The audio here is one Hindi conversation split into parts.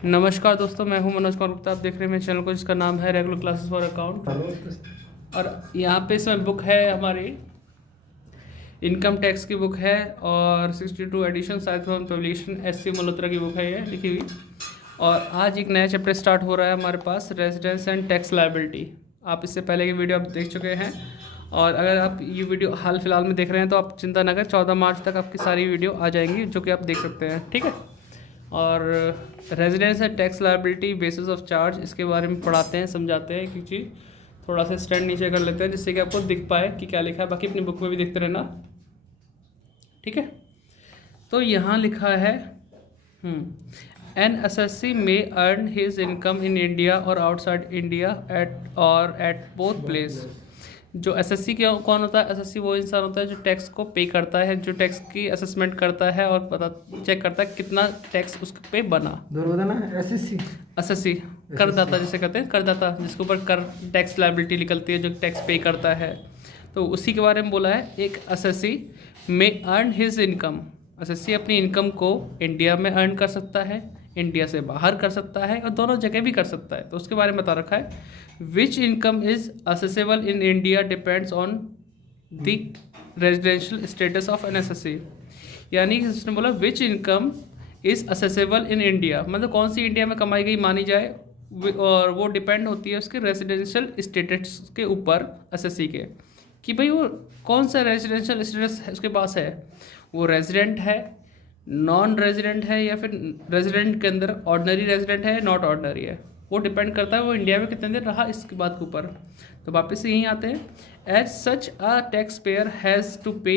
नमस्कार दोस्तों, मैं हूं मनोज कुमार गुप्ता। आप देख रहे हैं मेरे चैनल को जिसका नाम है रेगुलर क्लासेस फॉर अकाउंट। और यहाँ पे इसमें बुक है हमारी इनकम टैक्स की बुक है और 62 edition science publication SC Malhotra की बुक है ये लिखी हुई। और आज एक नया चैप्टर स्टार्ट हो रहा है हमारे पास, रेजिडेंस एंड टैक्स लायबिलिटी। आप इससे पहले की वीडियो आप देख चुके हैं और अगर आप ये वीडियो हाल फिलहाल में देख रहे हैं तो आप चिंता न करें, 14 मार्च तक आपकी सारी वीडियो आ जाएंगी जो कि आप देख सकते हैं, ठीक है। और residence and tax liability basis of charge, इसके बारे में पढ़ाते हैं, समझाते हैं कि चीज़ थोड़ा सा स्टैंड नीचे कर लेते हैं जिससे कि आपको दिख पाए कि क्या लिखा है। बाकी अपनी बुक में भी देखते रहना, ठीक है। तो यहाँ लिखा है an assessee may earn his income in India और outside India at both place. जो एसएससी क्या कौन होता है? एसएससी वो इंसान होता है जो टैक्स को पे करता है, जो टैक्स की असेसमेंट करता है और पता चेक करता है कितना टैक्स उस पे बना। एसएससी करदाता जिसे कहते हैं, करदाता जिसके ऊपर कर टैक्स लायबिलिटी निकलती है, जो टैक्स पे करता है। तो उसी के बारे में बोला है। एक एसएससी में अर्न हिज इनकम, एसएससी अपनी इनकम को इंडिया में अर्न कर सकता है, इंडिया से बाहर कर सकता है और दोनों जगह भी कर सकता है। तो उसके बारे में बता रखा है। Which income is assessable in India depends on the residential status of an assessee. यानी कि उसने बोला which income is assessable in India, मतलब कौन सी इंडिया में कमाई गई मानी जाए, और वो डिपेंड होती है उसके रेजिडेंशियल स्टेटस के ऊपर एसएससी के, कि भाई वो कौन सा रेजिडेंशियल स्टेटस उसके पास है, वो रेजिडेंट है, नॉन रेजिडेंट है, या फिर रेजिडेंट के अंदर ऑर्डनरी रेजिडेंट है, नॉट ऑर्डनरी है। वो डिपेंड करता है वो इंडिया में कितने दिन रहा इसकी बात के ऊपर। तो वापस से यहीं आते हैं। As such a tax payer has to pay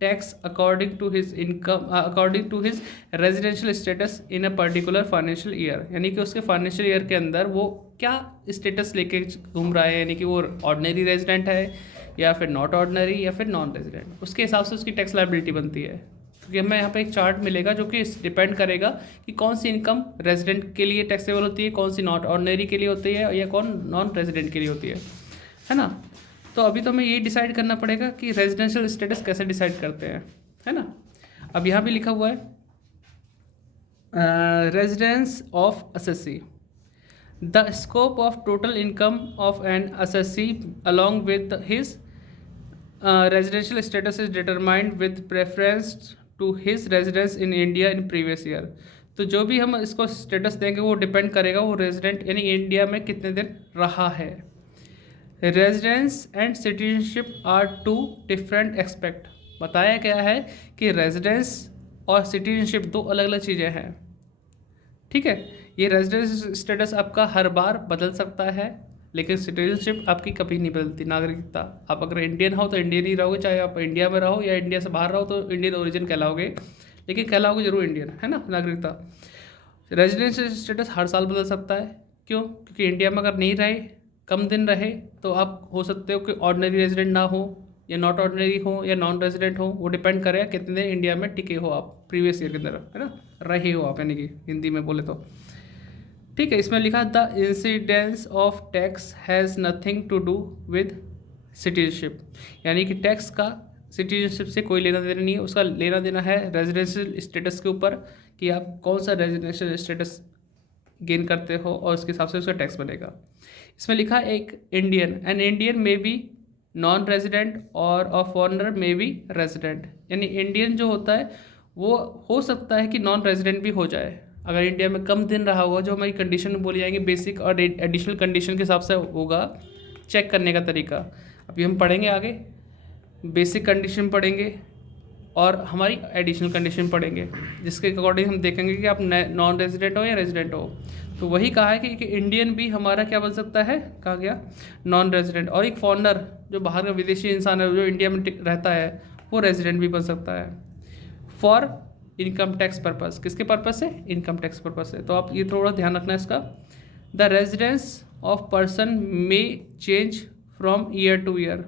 tax according to his income according to his residential status in a particular financial year. यानी कि उसके फाइनेंशियल ईयर के अंदर वो क्या स्टेटस लेके घूम रहा है, यानी कि वो ऑर्डनरी रेजिडेंट है या फिर नॉट ऑर्डनरी या फिर नॉन रेजिडेंट, उसके हिसाब से उसकी टैक्स लायबिलिटी बनती है। क्योंकि हमें यहाँ पे एक चार्ट मिलेगा जो कि डिपेंड करेगा कि कौन सी इनकम रेजिडेंट के लिए टैक्सेबल होती है, कौन सी नॉट ऑर्डनरी के लिए होती है या कौन नॉन रेजिडेंट के लिए होती है ना। तो अभी तो हमें ये डिसाइड करना पड़ेगा कि रेजिडेंशियल स्टेटस कैसे डिसाइड करते हैं, है ना। अब यहाँ भी लिखा हुआ है residence of assessee, the scope of total income of an assessee along with his residential status is determined with preference to his residence in India in previous year. तो जो भी हम इसको स्टेटस देंगे वो डिपेंड करेगा वो रेजिडेंट यानी इंडिया में कितने दिन रहा है। Residence and citizenship are two different aspect. बताया गया है कि रेजिडेंस और सिटीजनशिप दो अलग अलग चीज़ें हैं, ठीक है। ये रेजिडेंस स्टेटस आपका हर बार बदल सकता है, लेकिन सिटीजनशिप आपकी कभी नहीं बदलती। नागरिकता, आप अगर इंडियन हो तो इंडियन ही रहोगे, चाहे आप इंडिया में रहो या इंडिया से बाहर रहो तो इंडियन ओरिजिन कहलाओगे, लेकिन कहलाओगे जरूर इंडियन, है ना। नागरिकता, रेजिडेंशियल स्टेटस हर साल बदल सकता है। क्यों? क्योंकि इंडिया में अगर नहीं रहे, कम दिन रहे, तो आप हो सकते हो कि ऑर्डनरी रेजिडेंट ना हो या नॉट ऑर्डनरी हो या नॉन रेजिडेंट हो। वो डिपेंड करेगा कितने दिन इंडिया में टिके हो आप प्रीवियस ईयर के अंदर, है ना, रहे हो आप, यानी कि हिंदी में बोले तो, ठीक है। इसमें लिखा the incidence of tax has nothing to do with citizenship, यानी कि टैक्स का सिटीजनशिप से कोई लेना देना नहीं है, उसका लेना देना है रेजिडेंशियल स्टेटस के ऊपर, कि आप कौन सा रेजिडेंशियल स्टेटस गेन करते हो और उसके हिसाब से उसका टैक्स बनेगा। इसमें लिखा एक Indian, an Indian may be non resident और a foreigner may be resident. यानी इंडियन जो होता है वो हो सकता है कि नॉन रेजिडेंट भी हो जाए अगर इंडिया में कम दिन रहा हुआ। जो हमारी कंडीशन बोली जाएंगी बेसिक और एडिशनल कंडीशन के हिसाब से होगा चेक करने का तरीका। अभी हम पढ़ेंगे आगे, बेसिक कंडीशन पढ़ेंगे और हमारी एडिशनल कंडीशन पढ़ेंगे, जिसके अकॉर्डिंग हम देखेंगे कि आप नॉन रेजिडेंट हो या रेजिडेंट हो। तो वही कहा है कि इंडियन भी हमारा क्या बन सकता है, कहा गया नॉन रेजिडेंट, और एक फॉरेनर जो बाहर का विदेशी इंसान है जो इंडिया में रहता है वो रेजिडेंट भी बन सकता है फॉर इनकम टैक्स पर्पस। किसके पर्पस से? इनकम टैक्स पर्पस से। तो आप ये थोड़ा ध्यान रखना है इसका। The residence of person may change from year two year,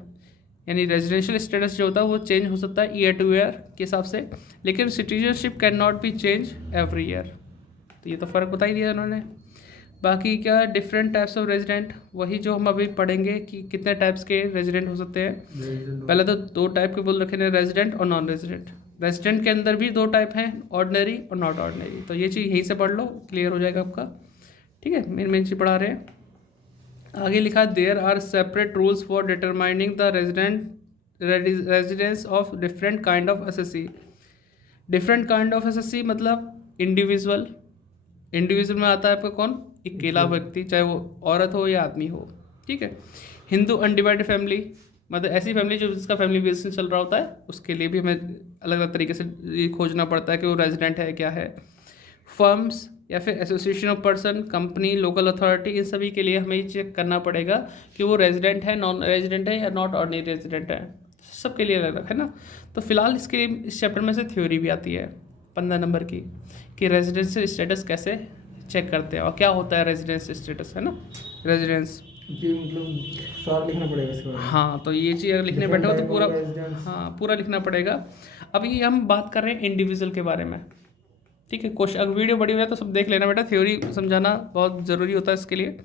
यानी रेजिडेंशियल स्टेटस जो होता है वो चेंज हो सकता है ईयर टू ईयर के हिसाब से, लेकिन citizenship can not be change every year. तो ये तो फ़र्क बता ही दिया उन्होंने। बाकी क्या डिफरेंट टाइप्स ऑफ रेजिडेंट, वही जो हम अभी पढ़ेंगे कि कितने टाइप्स के रेजिडेंट हो सकते हैं। पहले तो दो टाइप के बोल रखे हैं, रेजिडेंट और नॉन रेजिडेंट। रेजिडेंट के अंदर भी दो टाइप हैं, ऑर्डिनरी और नॉट ऑर्डिनरी। तो ये चीज़ यहीं से पढ़ लो, क्लियर हो जाएगा आपका। ठीक है, मेन चीज़ पढ़ा रहे हैं। आगे लिखा, there are separate rules for determining the residence of different kind of assessee. Different kind of assessee मतलब इंडिविजुअल में आता है आपका कौन, अकेला व्यक्ति, चाहे वो औरत हो या आदमी हो। ठीक है, हिंदू अनडिवाइडेड फैमिली मतलब ऐसी फैमिली जो जिसका फैमिली बिजनेस चल रहा होता है, उसके लिए भी हमें अलग अलग तरीके से ये खोजना पड़ता है कि वो रेजिडेंट है क्या है। फर्म्स या फिर association of person, company, local authority, इन सभी के लिए हमें चेक करना पड़ेगा कि वो रेजिडेंट है, नॉन रेजिडेंट है या नॉट ऑर्डिनरी रेजिडेंट है, सबके लिए अलग अलग है ना। तो फिलहाल इसके इस चैप्टर में से थ्योरी भी आती है 15 नंबर की, कि रेजिडेंशियल स्टेटस कैसे चेक करते हैं और क्या होता है रेजिडेंस स्टेटस, है ना, रेजिडेंस मतलब सारा लिखना पड़ेगा इसके बारे में। हाँ, तो ये चीज़ अगर लिखने बैठे हो तो पूरा, हाँ पूरा लिखना पड़ेगा। अभी हम बात कर रहे हैं इंडिविजुअल के बारे में। ठीक है, क्वेश्चन अगर वीडियो बड़ी हुई है तो सब देख लेना बेटा, थ्योरी समझाना बहुत ज़रूरी होता है इसके लिए।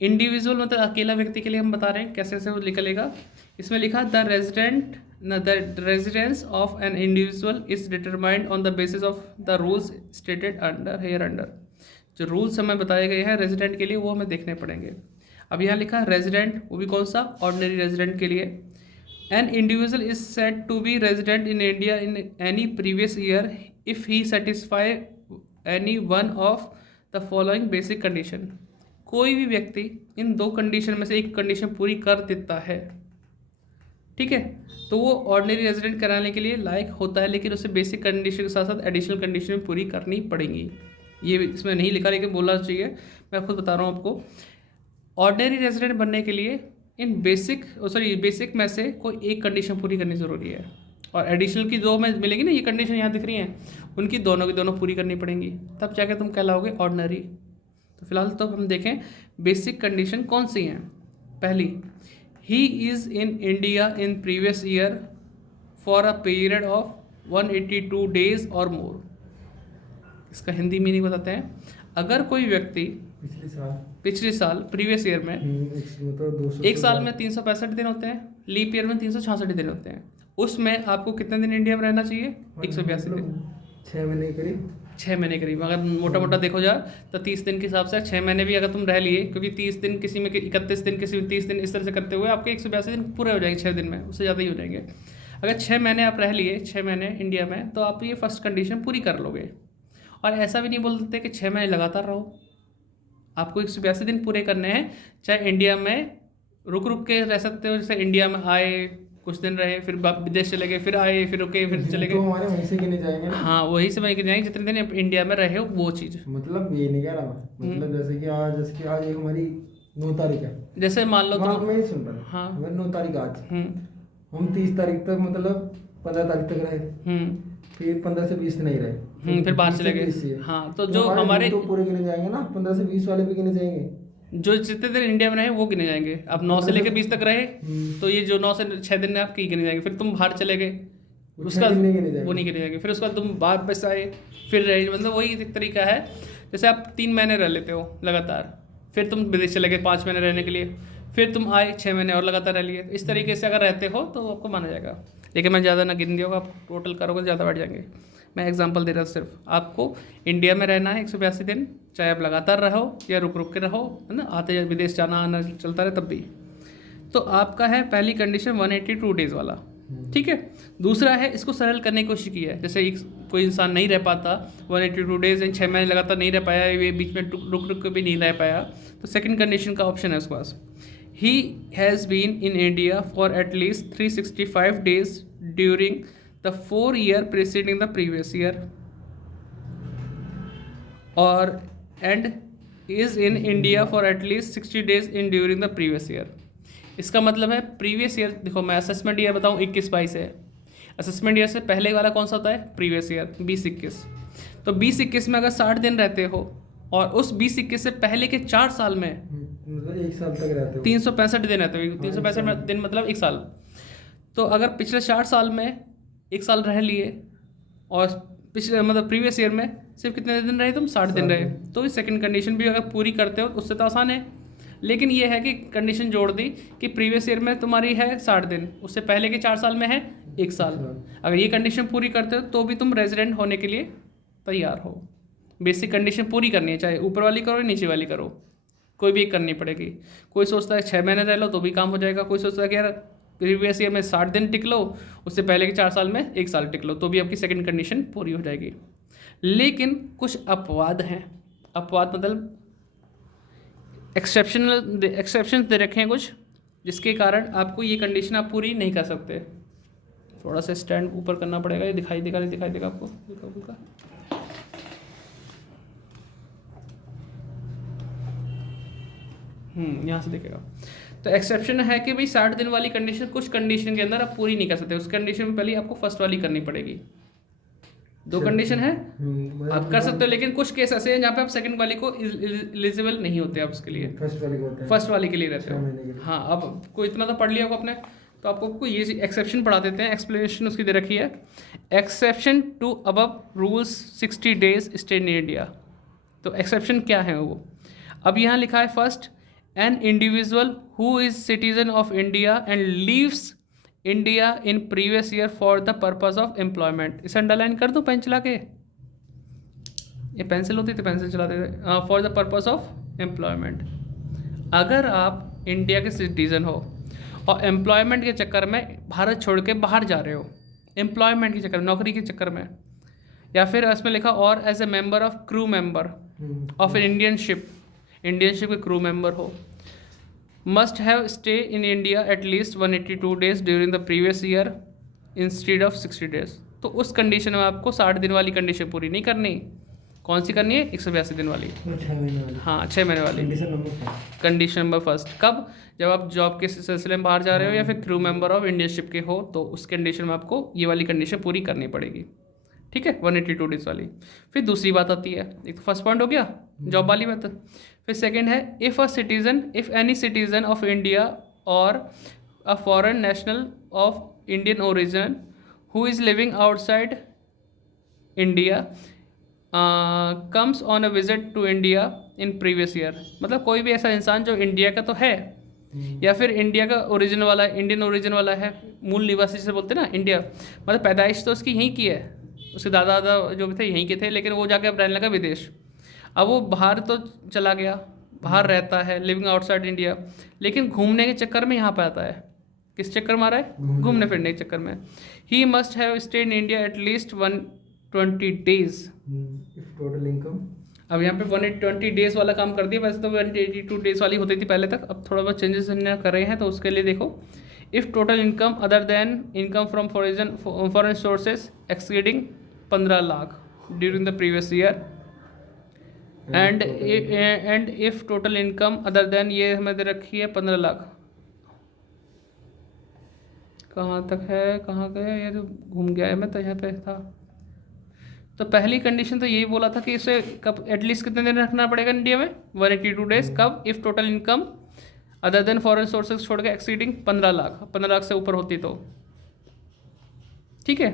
इंडिविजुअल मतलब अकेला व्यक्ति के लिए हम बता रहे हैं कैसे कैसे वो निकलेगा। इसमें लिखा, the residence of N individual is determined on the basis of the rules stated under. जो रूल्स हमें बताए गए हैं रेजिडेंट के लिए वो हमें देखने पड़ेंगे। अब यहाँ लिखा रेजिडेंट, वो भी कौन सा, ऑर्डिनरी रेजिडेंट के लिए। An individual is said to be resident in India in any previous year if he satisfy any one of the following basic condition. कोई भी व्यक्ति इन दो कंडीशन में से एक कंडीशन पूरी कर देता है, ठीक है, तो वो ऑर्डिनरी रेजिडेंट कराने के लिए लायक होता है, लेकिन उसे बेसिक कंडीशन के साथ साथ एडिशनल कंडीशन पूरी करनी पड़ेंगी। ये इसमें नहीं लिखा लेकिन बोलना चाहिए, मैं खुद बता रहा हूँ आपको। ऑर्डिनरी रेजिडेंट बनने के लिए इन बेसिक में से कोई एक कंडीशन पूरी करनी ज़रूरी है, और एडिशनल की दो में मिलेगी ना, ये कंडीशन यहाँ दिख रही हैं, उनकी दोनों की दोनों पूरी करनी पड़ेंगी, तब जाके तुम कहलाओगे ऑर्डिनरी। तो फिलहाल तो हम देखें बेसिक कंडीशन कौन सी हैं। पहली, he is in India in previous year for a period of 182 days और मोर। इसका हिंदी मीनिंग बताते हैं, अगर कोई व्यक्ति पिछले साल प्रीवियस ईयर में एक साल में 365 दिन होते हैं, लीप ईयर में 366 दिन होते हैं, उसमें आपको कितने दिन इंडिया में रहना चाहिए, 182 दिन, 6 महीने करीब, 6 महीने करीब। अगर मोटा मोटा देखो जाए तो 30 दिन के हिसाब से 6 महीने भी अगर तुम रह लिए, क्योंकि 30 दिन किसी में 31 दिन, किसी में 30 दिन, इस तरह से करते हुए आपके 182 दिन पूरे हो जाएंगे 6 दिन में, उससे ज़्यादा ही हो जाएंगे। अगर 6 महीने आप रह लिए, 6 महीने इंडिया में, तो आप ये फर्स्ट कंडीशन पूरी कर लोगे। और ऐसा भी नहीं बोलते कि 6 महीने लगातार रहो, आपको 182 दिन पूरे करने हैं, चाहे इंडिया में रुक के रह सकते हो, जैसे इंडिया में आए कुछ दिन रहे, फिर विदेश चले गए, फिर आए, फिर रुके, फिर चले गए, तो हमारे वहीं से गिने जाएंगे ना। हाँ, वही से वहीं गिने जाएंगे जितने दिन इंडिया में रहे हो वो चीज़। मतलब ये नहीं कह रहा, मतलब जैसे कि आज एक हमारी 9 तारीख है, जैसे मान लो तुम, मैं ही सुन रहा, हाँ, अगर 9 तारीख आज, हम 30 तारीख तक मतलब 15 तारीख तक रहे, फिर 15 से 20 नहीं रहे, फिर बाहर चले गए, हाँ, तो जो हमारे तो पूरे गिने जाएंगे ना, 15 से 20 वाले भी गिने जाएंगे, जो जितने दिन इंडिया में रहे वो गिने जाएंगे। अब 9 से लेकर 20 तक रहे तो ये जो 9 से 6 दिन आपके गिने जाएंगे, फिर तुम बाहर चले गए उसका वो नहीं गिने जाएंगे, फिर उसका तुम वापस आए फिर रहे, मतलब वही एक तरीका है। जैसे आप 3 महीने रह लेते हो लगातार, फिर तुम विदेश चले गए 5 महीने रहने के लिए, फिर तुम आए 6 महीने और लगातार रह लिए, इस तरीके से अगर रहते हो तो आपको माना जाएगा। लेकिन मैं ज़्यादा ना गिन दिया होगा, आप टोटल करोगे तो ज़्यादा बढ़ जाएंगे। मैं एग्जांपल दे रहा हूँ, सिर्फ आपको इंडिया में रहना है 182 दिन, चाहे आप लगातार रहो या रुक के रहो, है ना, आते विदेश जाना आना चलता रहे तब भी। तो आपका है पहली कंडीशन 182 डेज़ वाला, ठीक है। दूसरा है, इसको सरल करने की कोशिश की है, जैसे कोई इंसान नहीं रह पाता 182 डेज़, 6 महीने लगातार नहीं रह पाया, ये बीच में रुक के भी नहीं रह पाया, तो सेकेंड कंडीशन का ऑप्शन है उसके पास, he has been in India for at least 365 days during the 4 year preceding the previous year or and is in India for at least 60 days in during the previous year। इसका मतलब है प्रीवियस ईयर, देखो मैं असेसमेंट ईयर बताऊँ 21-22 है, असेसमेंट ईयर से पहले वाला कौन सा होता है, प्रीवियस ईयर 20-21। तो 20-21 में अगर 60 दिन रहते हो और उस 20-21 से पहले के 4 साल में मतलब 1 साल तक रहते हो, 365 दिन रहते हो, 365 दिन मतलब 1 साल। तो अगर पिछले 4 साल में 1 साल रह लिए और पिछले मतलब प्रीवियस ईयर में सिर्फ कितने दिन रहे तुम, 60 दिन रहे, तो इस सेकंड कंडीशन भी अगर पूरी करते हो उससे तो आसान है, लेकिन ये है कि कंडीशन जोड़ दी कि प्रीवियस ईयर में तुम्हारी है 60 दिन, उससे पहले के 4 साल में है 1 साल। अगर ये कंडीशन पूरी करते हो तो भी तुम रेजिडेंट होने के लिए तैयार हो। बेसिक कंडीशन पूरी करनी है, चाहे ऊपर वाली करो या नीचे वाली करो, कोई भी एक करनी पड़ेगी। कोई सोचता है 6 महीने रह लो तो भी काम हो जाएगा, कोई सोचता है कि यार प्रीवियस ईयर में 60 दिन टिक लो, उससे पहले के 4 साल में 1 साल टिक लो, तो भी आपकी सेकंड कंडीशन पूरी हो जाएगी। लेकिन कुछ अपवाद हैं, अपवाद मतलब एक्सेप्शन दे रखे हैं कुछ, जिसके कारण आपको ये कंडीशन आप पूरी नहीं कर सकते। थोड़ा सा स्टैंड ऊपर करना पड़ेगा, ये दिखाई देगा आपको हल्का। यहाँ से दिखेगा। तो एक्सेप्शन है कि भाई 60 दिन वाली कंडीशन कुछ कंडीशन के अंदर आप पूरी नहीं कर सकते, उस कंडीशन में पहले आपको फर्स्ट वाली करनी पड़ेगी। 2 कंडीशन है आप कर सकते हो, लेकिन कुछ केस ऐसे हैं जहाँ पे आप सेकंड वाली को एलिजिबल नहीं होते आप उसके लिए, फर्स्ट वाली के लिए रहते हो। हाँ, अब कोई इतना तो पढ़ लिया होगा आपने, तो आपको ये एक्सेप्शन पढ़ा देते हैं। एक्सप्लेनेशन उसकी दे रखी है, exception to above rules 60 days stay in India. तो एक्सेप्शन क्या है वो, अब यहाँ लिखा है first, an individual who is citizen of India and leaves India in previous year for the purpose of employment. इसे अंडरलाइन कर दो पेन चला के, ये पेंसिल होती थी पेंसिल चलाते थे। For the purpose of employment, अगर आप इंडिया के सिटीजन हो और एम्प्लॉयमेंट के चक्कर में भारत छोड़ के बाहर जा रहे हो, एम्प्लॉयमेंट के चक्कर में, नौकरी के चक्कर में, या फिर इसमें लिखा और as a member of crew member of an Indian ship के क्रू मेंबर हो, must have stay in India at least 182 days during the previous year instead of 60 days। तो उस कंडीशन में आपको 60 दिन वाली कंडीशन पूरी नहीं करनी। कौन सी करनी है? 182 दिन वाली। हाँ, 6 महीने वाली कंडीशन नंबर फर्स्ट। कब? जब आप जॉब के सिलसिले में बाहर जा रहे हो या फिर crew member of Indian ship के हो, तो उस कंडीशन में आपको ये वाली कंडीशन पूरी करनी पड़ेगी। ठीक है, 182 डेज वाली। फिर दूसरी बात आती है, एक तो फर्स्ट पॉइंट हो गया जॉब वाली बात, फिर सेकंड है if any citizen of India और a foreign national of Indian origin who is living outside India comes on a visit to India in previous year. मतलब कोई भी ऐसा इंसान जो इंडिया का तो है या फिर इंडिया का ओरिजिन वाला है, इंडियन ओरिजिन वाला है, मूल निवासी से बोलते हैं ना इंडिया, मतलब पैदाइश तो उसकी यहीं की है, उसके दादा दादा जो भी थे यहीं के थे, लेकिन वो जाके अब रहने लगा विदेश। अब वो बाहर तो चला गया, बाहर रहता है, लिविंग आउटसाइड इंडिया, लेकिन घूमने के चक्कर में यहाँ पर आता है। किस चक्कर में आ रहा है? घूमने फिरने के चक्कर में। ही must have stay in India at least 120 days. Total income, अब यहाँ पे 120 डेज वाला काम कर दिया, वैसे तो 182 डेज वाली होती थी पहले तक, अब थोड़ा बहुत चेंजेस कर रहे हैं, तो उसके लिए देखो, if total income other then income from foreign sources exceeding 15 lakh during the previous year and if total income other then, ये हमें दे रखी है 15 लाख। कहाँ तक है, कहाँ गया ये, तो घूम गया है, मैं तो यहाँ पे था। तो पहली कंडीशन तो यही बोला था कि इसे कब एटलीस्ट कितने दिन रखना पड़ेगा इंडिया में? 182 डेज। कब? If total income other than foreign sources छोड़ के एक्सीडिंग 15 लाख, 15 लाख से ऊपर होती तो, ठीक है,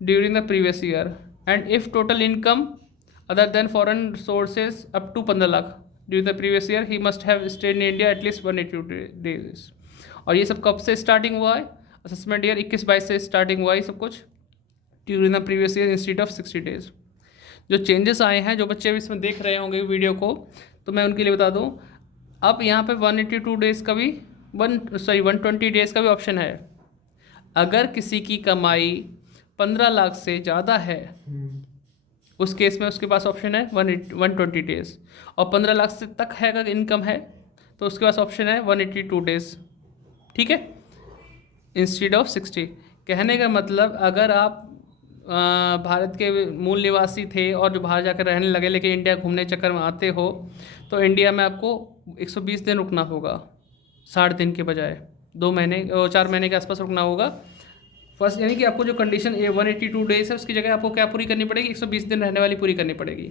during the previous year. And if total income other than foreign sources up to 15 lakh during the previous year, he must have stayed in India at least 182 days. और ये सब कब से स्टार्टिंग हुआ है? असेसमेंट ईयर 21-22 से स्टार्टिंग हुआ है सब कुछ, during the previous year instead of 60 days. जो चेंजेस आए हैं, जो बच्चे अभी इसमें देख रहे होंगे वीडियो को, तो मैं उनके लिए बता दूं, अब यहाँ पे 182 डेज़ का भी 120 डेज़ का भी ऑप्शन है। अगर किसी की कमाई 15 लाख से ज़्यादा है, उस केस में उसके पास ऑप्शन है 120 डेज़, और 15 लाख से तक है अगर इनकम है, तो उसके पास ऑप्शन है 182 डेज़। ठीक है, इंस्टीड ऑफ 60। कहने का मतलब, अगर आप भारत के मूल निवासी थे और जो बाहर जाकर रहने लगे, लेकिन इंडिया घूमने चक्कर में आते हो, तो इंडिया में आपको 120 दिन रुकना होगा, 60 दिन के बजाय 4 महीने के आसपास रुकना होगा फर्स्ट। यानी कि आपको जो कंडीशन 182 डेज है, उसकी जगह आपको क्या पूरी करनी पड़ेगी? 120 दिन रहने वाली पूरी करनी पड़ेगी।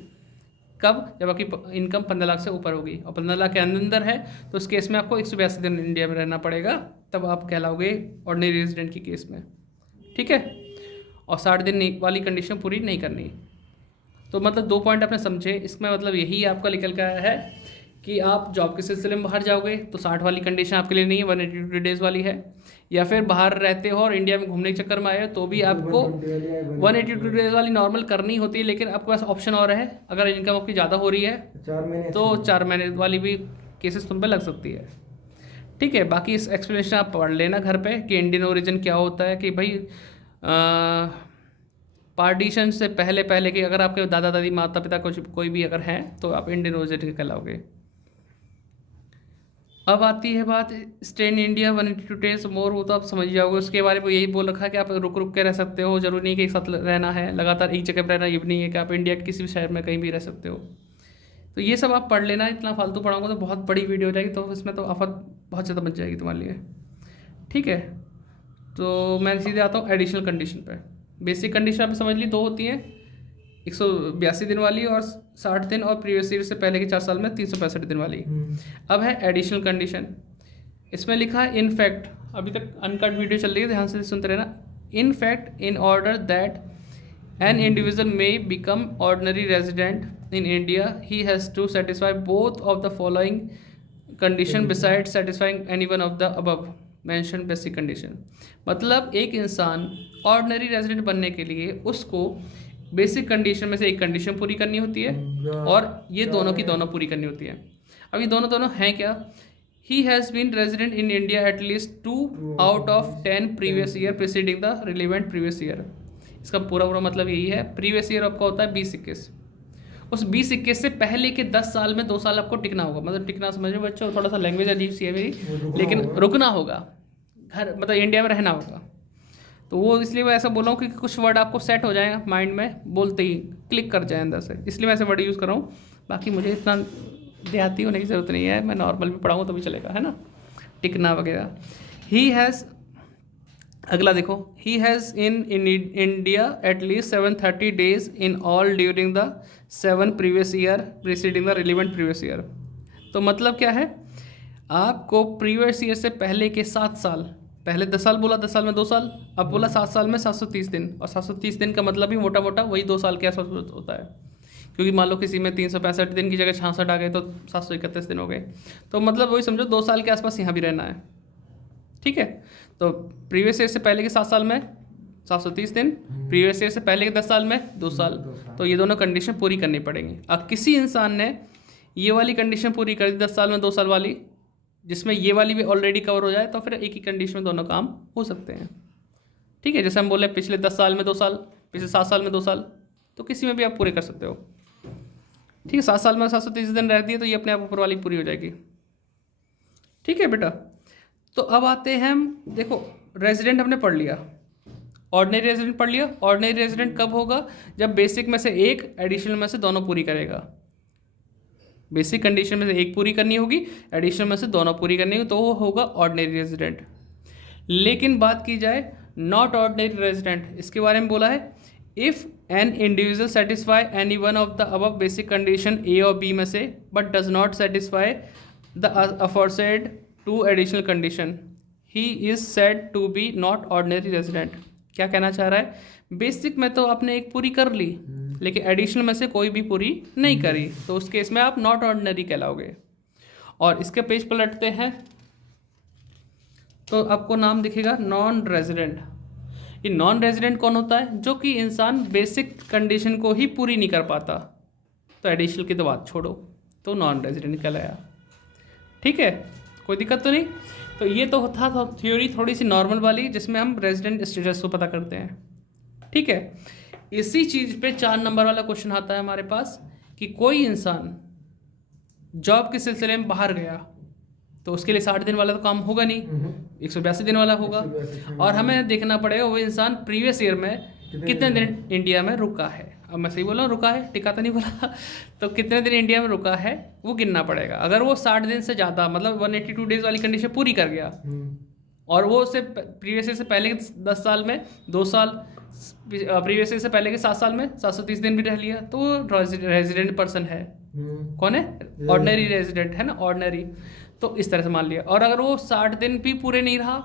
कब? जब आपकी इनकम 15 लाख से ऊपर होगी, और 15 लाख के अंदर है, तो उस केस में आपको 182 दिन इंडिया में रहना पड़ेगा, तब आप कहलाओगे ऑर्डिनरी रेजिडेंट की केस में। ठीक है, और 60 दिन वाली कंडीशन पूरी नहीं करनी। तो मतलब 2 पॉइंट आपने समझे, इसमें मतलब यही आपका निकल कर आया है कि आप जॉब के सिलसिले में बाहर जाओगे तो 60 वाली कंडीशन आपके लिए नहीं है, 182 डेज़ वाली है। या फिर बाहर रहते हो और इंडिया में घूमने के चक्कर में आए हो तो भी आपको 182 डेज़ वाली नॉर्मल करनी होती है, लेकिन आपके पास ऑप्शन और है, अगर इनकम आपकी ज़्यादा हो रही है 4 महीने तो 4 महीने वाली भी केसेस तुम पे लग सकती है। ठीक है, बाकी इस एक्सप्लेनेशन आप पढ़ लेना घर पे कि इंडियन ओरिजिन क्या होता है, कि भाई पार्टीशन से पहले पहले कि अगर आपके दादा दादी माता पिता कुछ कोई भी अगर हैं तो आप इंडियन ओरिजिन के कहलाओगे। अब आती है बात stay in India 182 days more, वो तो आप समझ जाओगे, उसके बारे में यही बोल रखा है कि आप रुक रुक के रह सकते हो, जरूरी नहीं कि एक साथ रहना है, लगातार एक जगह पर रहना, ये भी नहीं है कि आप इंडिया के किसी भी शहर में कहीं भी रह सकते हो। तो ये सब आप पढ़ लेना, इतना फालतू पढ़ाऊंगा तो बहुत बड़ी वीडियो हो जाएगी, तो इसमें तो आफत बहुत ज़्यादा बच जाएगी तुम्हारे लिए। ठीक है, तो मैं सीधे आता हूँ एडिशनल कंडीशन पे। बेसिक कंडीशन आप समझ ली, 2 होती हैं, 182 दिन वाली और 60 दिन, और प्रीवियस ईयर से पहले के 4 साल में 365 दिन वाली। अब है एडिशनल कंडीशन, इसमें लिखा है इन फैक्ट, अभी तक अनकट वीडियो चल रही है, ध्यान से सुनते रहना। In fact, in order that an individual may become ordinary resident in India, he has to satisfy both of the following condition besides satisfying any one of the above mentioned basic condition। मतलब एक इंसान ऑर्डिनरी रेजिडेंट बनने के लिए उसको बेसिक कंडीशन में से एक कंडीशन पूरी करनी होती है, और ये दोनों की दोनों पूरी करनी होती है। अब ये दोनों हैं क्या? He has been resident in India at least 2 out of 10 previous year preceding the relevant previous year। इसका पूरा मतलब यही है, प्रीवियस ईयर आपका होता है 20-21, उस 20-21 से पहले के 10 साल में 2 साल आपको टिकना होगा। मतलब टिकना समझ रहे बच्चों, थोड़ा सा लैंग्वेज अजीब सी है मेरी, लेकिन रुकना होगा, घर मतलब इंडिया में रहना होगा। तो वो इसलिए मैं ऐसा बोल रहा हूँ कि कुछ वर्ड आपको सेट हो जाएगा माइंड में, बोलते ही क्लिक कर जाए अंदर से, इसलिए मैं ऐसे वर्ड यूज़ कर रहा हूँ। बाकी मुझे इतना देहाती होने की ज़रूरत नहीं है, मैं नॉर्मल भी पढ़ाऊँ तो भी चलेगा, है ना, टिकना वगैरह। ही हैज़, अगला देखो, he has in India at least 730 days in all during the 7 previous year preceding the relevant previous year. तो मतलब क्या है, आपको प्रीवियस ईयर से पहले के 7 साल, पहले 10 साल बोला, 10 साल में 2 साल, अब बोला 7 साल में 730 दिन, और 730 दिन का मतलब ही मोटा मोटा वही 2 साल के आसपास होता है, क्योंकि मान लो किसी में 365 दिन की जगह 66 आ गए तो 731 दिन हो गए, तो मतलब वही समझो 2 साल के आसपास यहाँ भी रहना है। ठीक है, तो प्रीवियस ईयर से पहले के 7 साल में 730 दिन, प्रीवियस ईयर से पहले के 10 साल में 2 साल, तो ये दोनों कंडीशन पूरी करनी पड़ेंगी। अब किसी इंसान ने ये वाली कंडीशन पूरी कर दी 10 साल में 2 साल वाली, जिसमें ये वाली भी ऑलरेडी कवर हो जाए, तो फिर एक ही कंडीशन में दोनों काम हो सकते हैं। ठीक है, जैसे हम बोले पिछले 10 साल में 2 साल, पिछले 7 साल में 2 साल, तो किसी में भी आप पूरे कर सकते हो। ठीक है, 7 साल में 730 दिन रह दिए तो ये अपने आप ऊपर वाली पूरी हो जाएगी। ठीक है बेटा, तो अब आते हैं हम, देखो रेजिडेंट हमने पढ़ लिया, ऑर्डिनरी रेजिडेंट पढ़ लिया। ऑर्डिनरी रेजिडेंट कब होगा? जब बेसिक में से एक, एडिशनल में से दोनों पूरी करेगा। बेसिक कंडीशन में से एक पूरी करनी होगी, एडिशनल में से दोनों पूरी करनी होगी, तो वो होगा ऑर्डिनरी रेजिडेंट। लेकिन बात की जाए नॉट ऑर्डिनरी रेजिडेंट, इसके बारे में बोला है, if an individual satisfy any one of the above basic condition A और बी में से, but does not satisfy the aforesaid 2 additional condition, he is said to be not ordinary resident. क्या कहना चाह रहा है? बेसिक में तो आपने एक पूरी कर ली, लेकिन एडिशनल में से कोई भी पूरी नहीं करी, तो उस केस में आप नॉट ऑर्डिनरी कहलाओगे। और इसके पेज पलटते हैं तो आपको नाम दिखेगा नॉन रेजिडेंट। ये नॉन रेजिडेंट कौन होता है? जो कि इंसान बेसिक कंडीशन को ही पूरी नहीं कर पाता, तो एडिशनल की तो बात छोड़ो, तो नॉन रेजिडेंट कहलाया। ठीक है, कोई दिक्कत तो नहीं। तो ये तो था थ्योरी थोड़ी सी नॉर्मल वाली, जिसमें हम रेजिडेंट स्टेटस को पता करते हैं। ठीक है, इसी चीज़ पे 4 नंबर वाला क्वेश्चन आता है हमारे पास कि कोई इंसान जॉब के सिलसिले में बाहर गया तो उसके लिए 60 दिन वाला तो काम होगा नहीं, 182 दिन वाला होगा, और हमें देखना पड़ेगा वो इंसान प्रीवियस ईयर में कितने दिन इंडिया में रुका है। अब मैं सही बोला, रुका है, टिका तो नहीं बोला तो कितने दिन इंडिया में रुका है वो गिनना पड़ेगा। अगर वो 60 दिन से ज़्यादा, मतलब 182 डेज वाली कंडीशन पूरी कर गया, और वो उससे प्रीवियस ईयर से पहले के 10 साल में 2 साल, प्रीवियस ईयर से पहले के 7 साल में 730 दिन भी रह लिया, तो वो रेजिडेंट पर्सन है। कौन है? ऑर्डिनरी रेजिडेंट है ना, ऑर्डिनरी। तो इस तरह से मान लिया। और अगर वो 60 दिन भी पूरे नहीं रहा,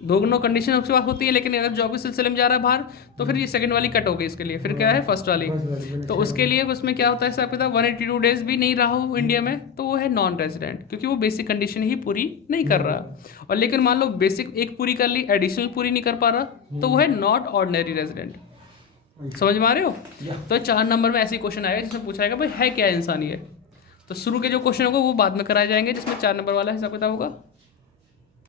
दोनों कंडीशन उसके बाद होती है, लेकिन अगर जॉब के सिलसिले में जा रहा है बाहर तो फिर ये सेकंड वाली कट हो गई इसके लिए, फिर क्या है फर्स्ट वाली। तो उसके लिए उसमें क्या होता है हिसाब किताब, 182 डेज भी नहीं रहा हो इंडिया में तो वो है नॉन रेजिडेंट, क्योंकि वो बेसिक कंडीशन ही पूरी नहीं कर रहा। और लेकिन मान लो बेसिक एक पूरी कर ली, एडिशनल पूरी नहीं कर पा रहा, तो वो है नॉट ऑर्डिनरी रेजिडेंट। समझ में आ रहे हो? तो 4 नंबर में ऐसी क्वेश्चन आएगा जिसमें पूछा जाएगा भाई है क्या इंसान ये। तो शुरू के जो क्वेश्चन होगा वो बाद में कराए जाएंगे, जिसमें 4 नंबर वाला हिसाब किताब होगा।